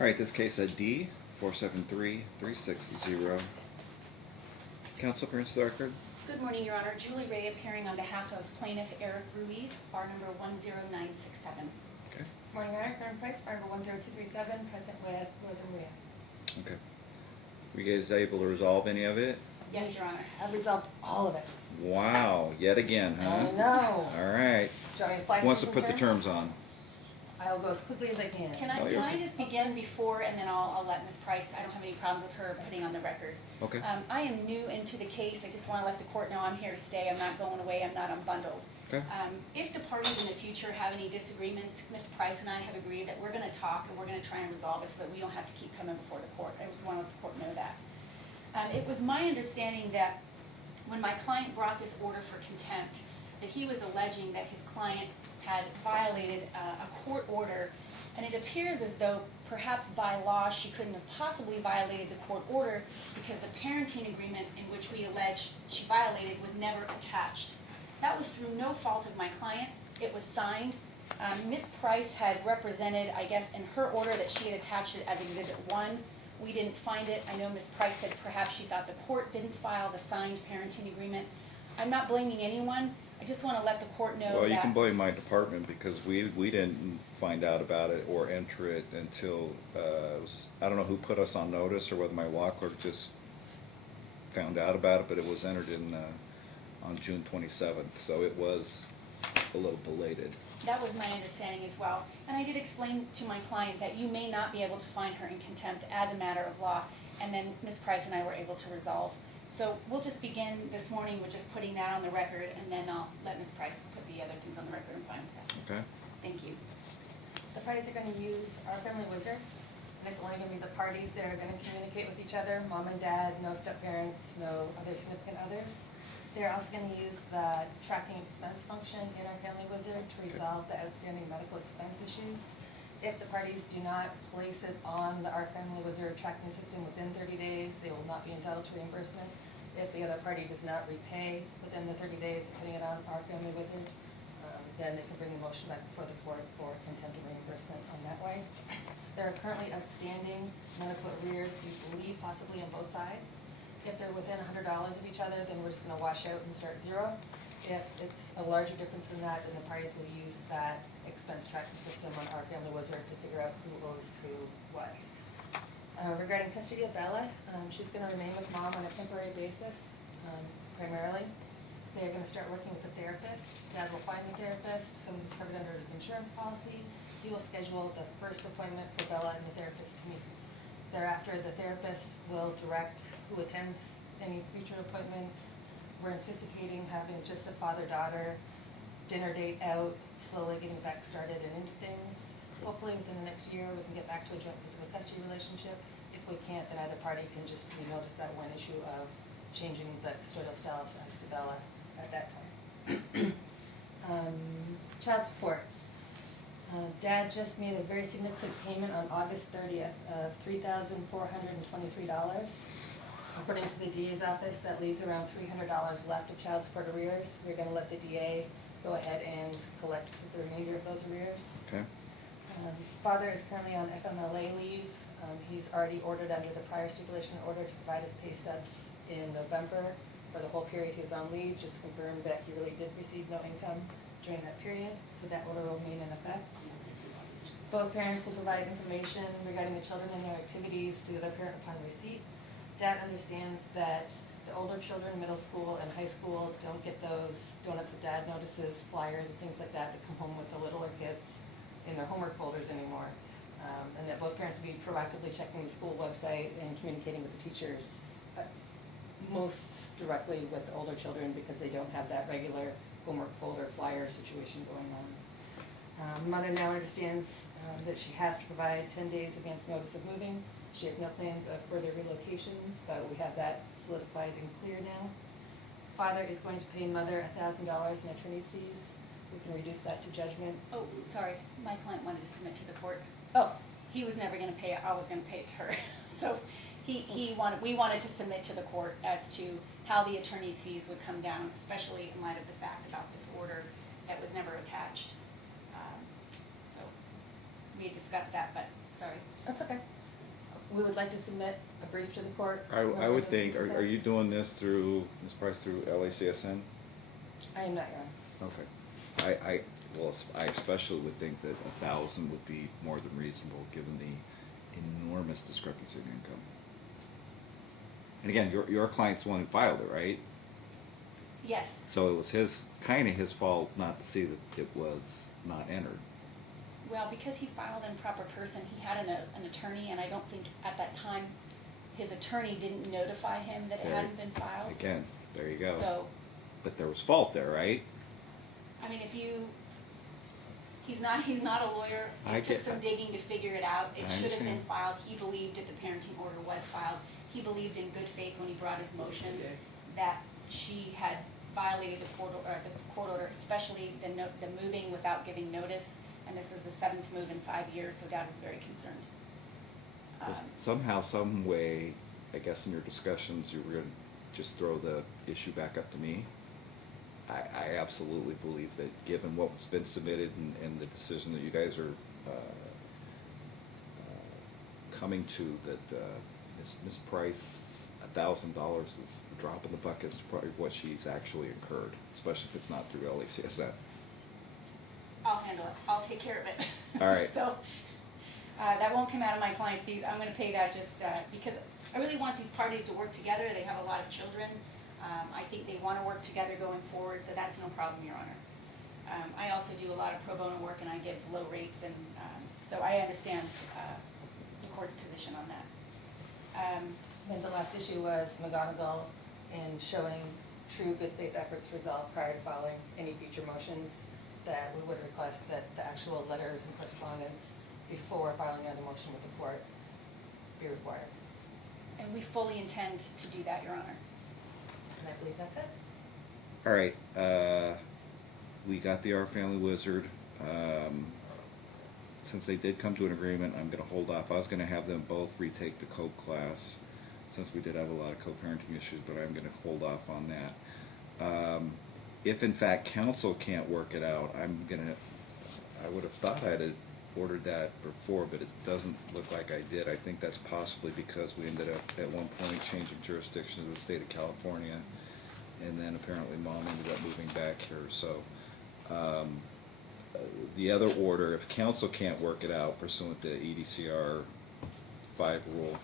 All right, this case at D 473360. Counsel appearance to the record. Good morning, Your Honor. Julie Ray appearing on behalf of plaintiff Eric Ruiz, bar number 10967. Okay. Morning, Your Honor. Current price, bar number 10237, present with Ruiz and Maria. Okay. Were you guys able to resolve any of it? Yes, Your Honor. I've resolved all of it. Wow, yet again, huh? I know. All right. Do you want me to fly Who wants to through put some the terms on? I'll go as quickly as I can. Can I Oh, you're okay. just begin before, and then I'll let Ms. Price, I don't have any problems with her putting on the record. Okay. I am new into the case. I just want to let the court know I'm here to stay. I'm not going away. I'm not unbundled. Okay. If the parties in the future have any disagreements, Ms. Price and I have agreed that we're going to talk and we're going to try and resolve it so that we don't have to keep coming before the court. I just want to let the court know that. It was my understanding that when my client brought this order for contempt, that he was alleging that his client had violated a court order, and it appears as though perhaps by law she couldn't have possibly violated the court order because the parenting agreement in which we allege she violated was never attached. That was through no fault of my client. It was signed. Ms. Price had represented, I guess, in her order that she had attached it as Exhibit 1. We didn't find it. I know Ms. Price said perhaps she thought the court didn't file the signed parenting agreement. I'm not blaming anyone. I just want to let the court know Well, that... you can blame my department because we didn't find out about it or enter it until, I don't know who put us on notice or whether my law clerk just found out about it, but it was entered in on June 27th, so it was a little belated. That was my understanding as well. And I did explain to my client that you may not be able to find her in contempt as a matter of law, and then Ms. Price and I were able to resolve. So we'll just begin this morning with just putting that on the record, and then I'll let Ms. Price put the other things on the record. I'm fine with that. Okay. Thank you. The parties are going to use Our Family Wizard, and it's only going to be the parties that are going to communicate with each other, mom and dad, no step-parents, no other significant others. They're also going to use the tracking expense function in Our Family Wizard to resolve the outstanding medical expense issues. If the parties do not place it on the Our Family Wizard tracking system within 30 days, they will not be entitled to reimbursement. If the other party does not repay within the 30 days of putting it on Our Family Wizard, then they can bring the motion back before the court for contempt and reimbursement on that way. There are currently outstanding medical arrears, we believe possibly on both sides. If they're within $100 of each other, then we're just going to wash out and start zero. If it's a larger difference than that, then the parties will use that expense tracking system on Our Family Wizard to figure out who owes who what. Regarding custody of Bella, she's going to remain with mom on a temporary basis, primarily. They're going to start working with the therapist. Dad will find the therapist, someone who's covered under his insurance policy. He will schedule the first appointment for Bella and the therapist to meet. Thereafter, the therapist will direct who attends any future appointments. We're anticipating having just a father-daughter dinner date out, slowly getting back started and into things. Hopefully within the next year we can get back to a joint physical custody relationship. If we can't, then either party can just renotice that one issue of changing the custodial status to Bella at that time. Child support. Dad just made a very significant payment on August 30th of $3,423. According to the DA's office, that leaves around $300 left of child support arrears. We're going to let the DA go ahead and collect the remainder of those arrears. Okay. Father is currently on FMLA leave. He's already ordered under the prior stipulation order to provide his pay stubs in November for the whole period he was on leave, just to confirm that he really did receive no income during that period, so that order will remain in effect. Both parents will provide information regarding the children and their activities to their parent upon receipt. Dad understands that the older children, middle school and high school, don't get those donuts with dad notices, flyers, and things like that come home with the littler kids in their homework folders anymore. And that both parents will be proactively checking the school website and communicating with the teachers, most directly with the older children because they don't have that regular homework folder flyer situation going on. Mother now understands that she has to provide 10 days advance notice of moving. She has no plans of further relocations, but we have that solidified and clear now. Father is going to pay Mother $1,000 in attorney's fees. We can reduce that to judgment. Oh, sorry. My client wanted to submit to the court. Oh. He was never going to pay it. I was going to pay it to her. So we wanted to submit to the court as to how the attorney's fees would come down, especially in light of the fact about this order that was never attached. So we had discussed that, but Sorry. That's okay. We would like to submit a brief to the court. I would think, are you doing this through, Ms. Price, through LACSN? I am not, Your Honor. Okay. I especially would think that 1,000 would be more than reasonable, given the enormous discrepancy in income. And again, your client's the one who filed it, right? Yes. So it was kind of his fault not to see that it was not entered. Well, because he filed in proper person, he had an attorney, and I don't think at that time his attorney didn't notify him that it hadn't been filed. Again, there you go. So, But there was fault there, right? I mean, he's not a lawyer. It took some digging to figure it out. It should have been filed. He believed that the parenting order was filed. He believed in good faith when he brought his motion that she had violated the court order, especially the moving without giving notice. And this is the 7th move in 5 years, so Dad was very concerned. Somehow, some way, I guess in your discussions, you were going to just throw the issue back up to me. I absolutely believe that given what's been submitted and the decision that you guys are coming to, that Ms. Price, $1,000 is a drop in the bucket. It's probably what she's actually incurred, especially if it's not through LACSN. I'll handle it. I'll take care of it. All right. So that won't come out of my client's fees. I'm going to pay that just because I really want these parties to work together. They have a lot of children. I think they want to work together going forward, so that's no problem, Your Honor. I also do a lot of pro bono work, and I give low rates, and so I understand the court's position on that. Then the last issue was McGonigal in showing true good faith efforts resolved prior to filing any future motions, that we would request that the actual letters and correspondence before filing another motion with the court be required. And we fully intend to do that, Your Honor. And I believe that's it. All right. We got the Our Family Wizard. Since they did come to an agreement, I'm going to hold off. I was going to have them both retake the COPE class, since we did have a lot of co-parenting issues, but I'm going to hold off on that. If in fact counsel can't work it out, I would have thought I'd have ordered that before, but it doesn't look like I did. I think that's possibly because we ended up at one point changing jurisdiction to the state of California, and then apparently Mom ended up moving back here. So the other order, if counsel can't work it out pursuant to EDCR 5 rule,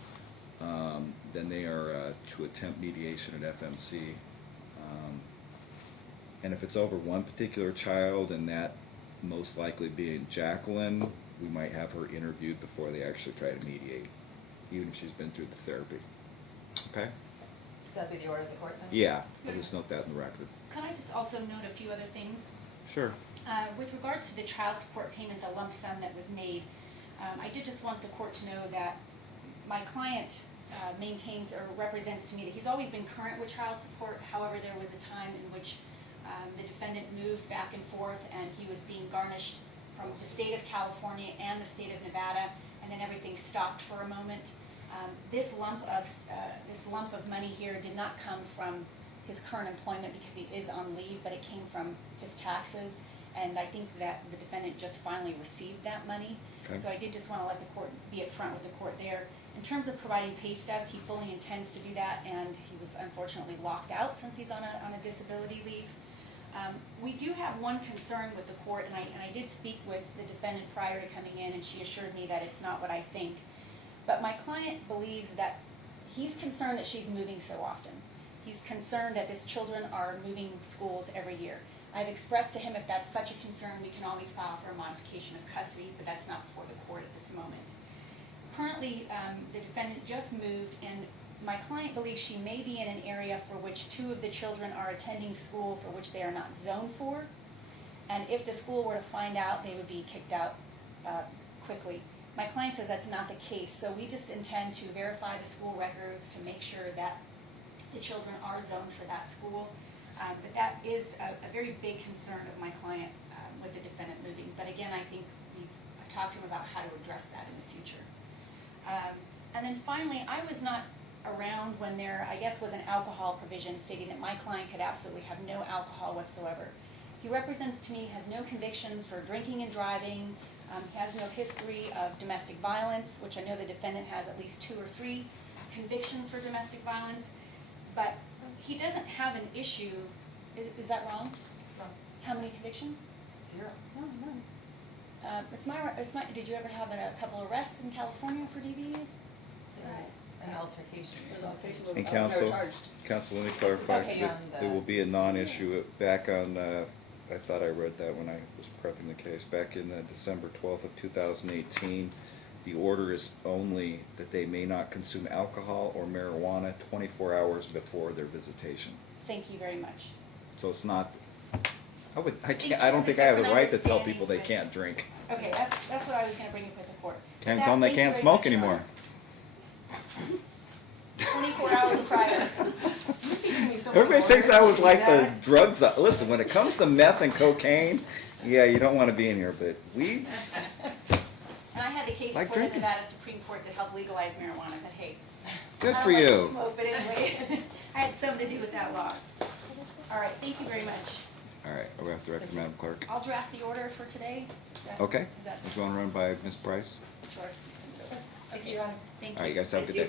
then they are to attempt mediation at FMC. And if it's over one particular child, and that most likely being Jacqueline, we might have her interviewed before they actually try to mediate, even if she's been through the therapy. Okay? So that'd be the order of the court then? Yeah, I'll just note that in the record. Can I just also note a few other things? Sure. With regards to the child support payment, the lump sum that was made, I did just want the court to know that my client maintains or represents to me that he's always been current with child support. However, there was a time in which the defendant moved back and forth, and he was being garnished from the state of California and the state of Nevada, and then everything stopped for a moment. This lump of money here did not come from his current employment because he is on leave, but it came from his taxes, and I think that the defendant just finally received that money. Okay. So I did just want to let the court be upfront with the court there. In terms of providing pay stubs, he fully intends to do that, and he was unfortunately locked out since he's on a disability leave. We do have one concern with the court, and I did speak with the defendant prior to coming in, and she assured me that it's not what I think. But my client believes that he's concerned that she's moving so often. He's concerned that his children are moving schools every year. I've expressed to him if that's such a concern, we can always file for a modification of custody, but that's not before the court at this moment. Currently, the defendant just moved, and my client believes she may be in an area for which 2 of the children are attending school for which they are not zoned for. And if the school were to find out, they would be kicked out quickly. My client says that's not the case, so we just intend to verify the school records to make sure that the children are zoned for that school. But that is a very big concern of my client with the defendant moving. But again, I think I've talked to him about how to address that in the future. And then finally, I was not around when there, I guess, was an alcohol provision stating that my client could absolutely have no alcohol whatsoever. He represents to me has no convictions for drinking and driving, He has no history of domestic violence, which I know the defendant has at least 2 or 3 convictions for domestic violence. But he doesn't have an issue, is that wrong? No, How many convictions? 0. No, none. Did you ever have a couple arrests in California for DV? An altercation. And counsel, let me clarify, Okay. that it will be a non-issue. Back on, I thought I read that when I was prepping the case, back in December 12th of 2018, the order is only that they may not consume alcohol or marijuana 24 hours before their visitation. Thank you very much. So it's not, I think he don't has think a I have the different right to tell understanding people they with- can't drink. Okay, that's what I was gonna bring up with the court. Can't With tell them that, they thank you can't very smoke much, Your anymore. Honor. 24 hours prior. Everybody thinks I was like the drugs. Listen, when it comes to meth and cocaine, yeah, you don't want to be in here, but weeds. And I had the case Like before the drinking. Nevada Supreme Court that helped legalize marijuana, but hey. Good I for don't like to you. smoke, but anyway, I had something to do with that law. All right, thank you very much. All right, we have to direct Madam Clerk. I'll draft the order for today. Okay. Is that Is you want to run by Ms. Price? sure? Thank you, Your Honor. Thank you. All right, you guys have a good day.